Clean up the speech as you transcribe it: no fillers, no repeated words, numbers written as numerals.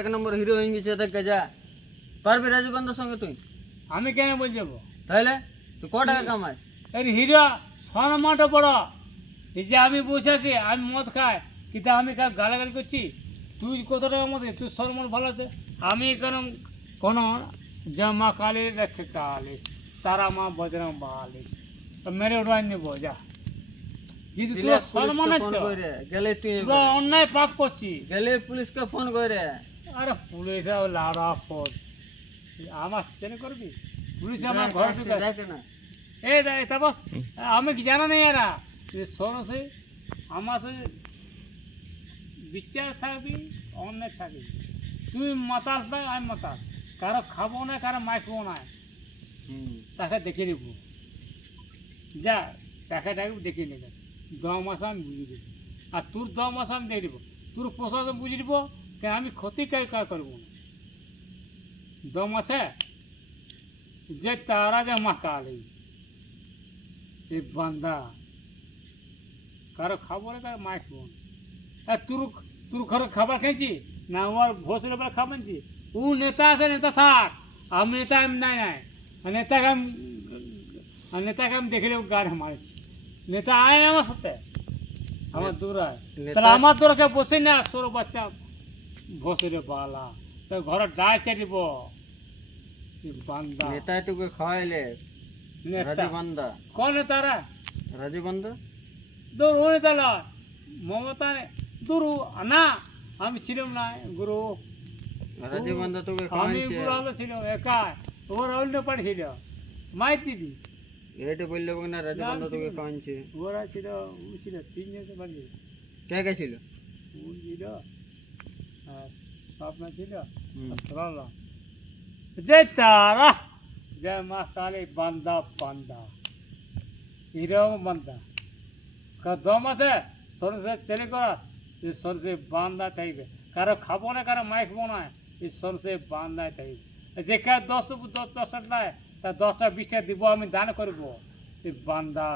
এক নম্বর হিরো হয়ে গেছে দেখে যা। পারবি রাজু বান্দার সঙ্গে তুই? আমি কেন বল যাবো? তাইলে তুই ক টাকা কামাই? এই হিরো সম্মানটা বড়। এই যে আমি বসে আছি, আমি মদ খাই, কিন্তু আমি গালাগালি করছি। তুই কত টাকা মদ খাই, তুই সম্মান ভালো আছে। আমি এখানে কোনো যে মা কালী রেখে কালী, তারা মা বজরং বালি, মেরে উড়াই নেবো যা। কিন্তু তুই সম্মান ফোন করে গেলে তুই অন্যায় পাপ করছি। গেলে পুলিশকে ফোন করে। আরে পুলিশ লাড়া পদ আমার চেনে করবি? পুলিশ আমার ঘরে ঢুকে দেখে না এই দেখ তা বস। আমি কি জানা নেই এরা শোনো সে আমার সে বিচার থাকবি, অন্যায় থাকবি। তুই মাতাস না, আমি মাতাস, কারো খাবো না, কারো মাইকবো না, তাকে দেখে নেব। যা তাকে ডাকবি, দেখে নেবে। দম আসা আমি বুঝিয়ে দেবো, আর তোর দম আসা আমি দেখে দেবো। তোর প্রসাদ বুঝিয়ে দেবো, কেন আমি ক্ষতি কাজ করবো না। দম আছে যে তারা যে মা কালী, এই বান্দা কারো খাবো না, কারো মাইকবো না। আর তোর ঘরে খাবার খেয়েছি না, ওর ভোসের ব্যাপারে খাবেনছি। ও নেতা আছে, নেতা থাক, আমি নেতা আমি নাই নাই। নেতাকে আমি দেখে নেব, গাড়ি মারছি। নেতা আয় আমার সাথে, আমার দূর আয়। তাহলে আমার দূরকে বসে না, সর বাচ্চা ভোসের বালা, তো ঘরে ডাল চাটিব। বান্দা নেতা তোকে খাওয়াইলে রাজু বান্দা। কোন নেতারা? রাজু বান্দা দূর ও নেতা নয়, মমতা দূর না, আমি ছিলাম না গুরু। রাজু বান্দা তোকে আমি খাওয়াইছে। গুরু হলো ছিল একা, ওরা অন্য পাড়ি ছিল মাই দিদি। এটা বললে না রাজু বান্দা তোকে খাওয়াইছে। ওরা ছিল, ও ছিল তিনজনকে বাড়ি। কে কে ছিল? ও ছিল আর স্বপ্ন ছিল, যে তারা যে মা কালী বান্দা বান্দা এরকম বান্দা দম আছে। সরষে চেনে করা, এই সরষে বান্দা থাকবে। কারো খাবো না, কারো মাইকবো না, এই সরষে বান্দায় থাকবে। যে কার 10 10টা নেয়, তা 10টা 20টা দিব, আমি দান করবো। এই বান্দা